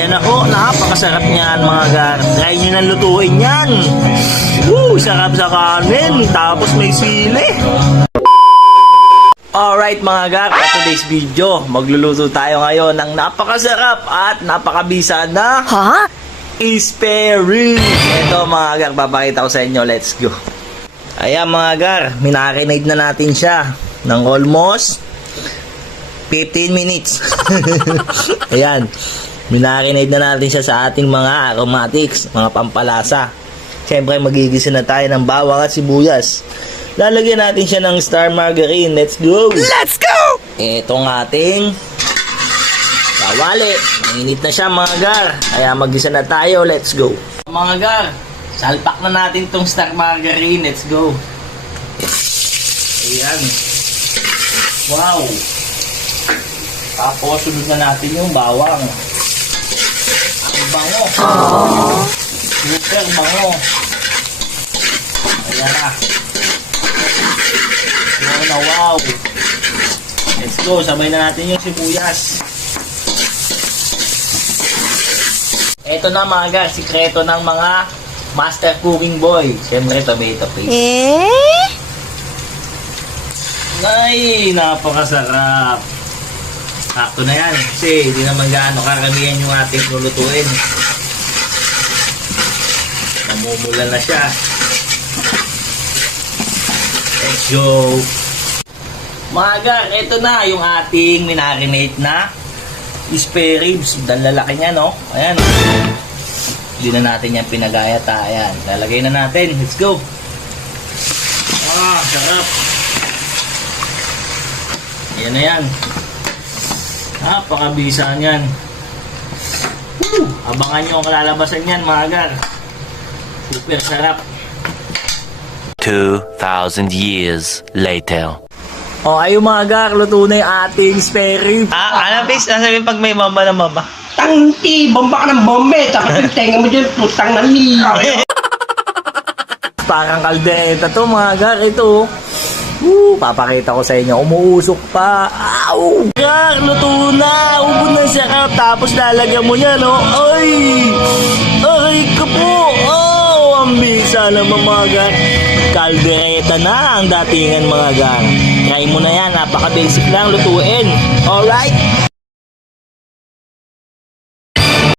Ayan ako, napakasarap niyan mga gar. Try nyo nang lutuin yan. Sarap sa kanin, tapos may sili. Alright mga gar, for today's video, magluluto tayo ngayon ng napakasarap at napakabisa na spare rib. Ito mga gar, papakita ko sa inyo. Let's go. Ayan mga gar, minarinade na natin siya ng almost 15 minutes. Ayan, minarinade na natin siya sa ating mga aromatics, mga pampalasa. Siyempre magigisa na tayo ng bawang at sibuyas. Lalagyan natin siya ng star margarine. Let's go! Let's go! Itong ating kawali. Mainit na siya mga gar. Kaya magisa na tayo. Let's go. Mga gar, salpak na natin itong star margarine. Let's go. Ayan. Wow. Tapos sunod na natin yung bawang. Ang bango. Super bango. Ayan na. Wow. Let's go. Sabay na natin yung sibuyas. Ito na mga guys, sikreto ng mga master cooking boy. Siyempre tomato paste. Ay, napakasarap. Sakto na yan. Kasi hindi naman gaano karamihan yung ating lulutuin. Namumula na siya. Let's go. Mga gar, ito na yung ating minarinate na spare ribs. Dahil lalaki niya, no? Ayan. Hindi na natin yan pinagayat, ha? Ayan. Lalagay na natin. Let's go. Sarap. Ayan na yan. Napakabisa niyan. Abangan nyo ang kalalabasan yan, mga gar. Super sarap. 2,000 years later. Ayun mga gar, luto na yung ating spare rib. Ano, bis? Nasabihin pag may mamba na mamba? Tangti, bomba ka ng bombe, tapos yung tenga mo dyan, putang na niya. Parang kaldereta to mga gar, ito. Papakita ko sa inyo, umuusok pa. Gar, luto na, ubod na siya. Tapos lalagyan mo niya, no? Ay ka po. Ang bisa naman mga gar. Kaldereta na ang datingan mga gar. Try mo na yan, napaka-basic lang lutuin. Alright?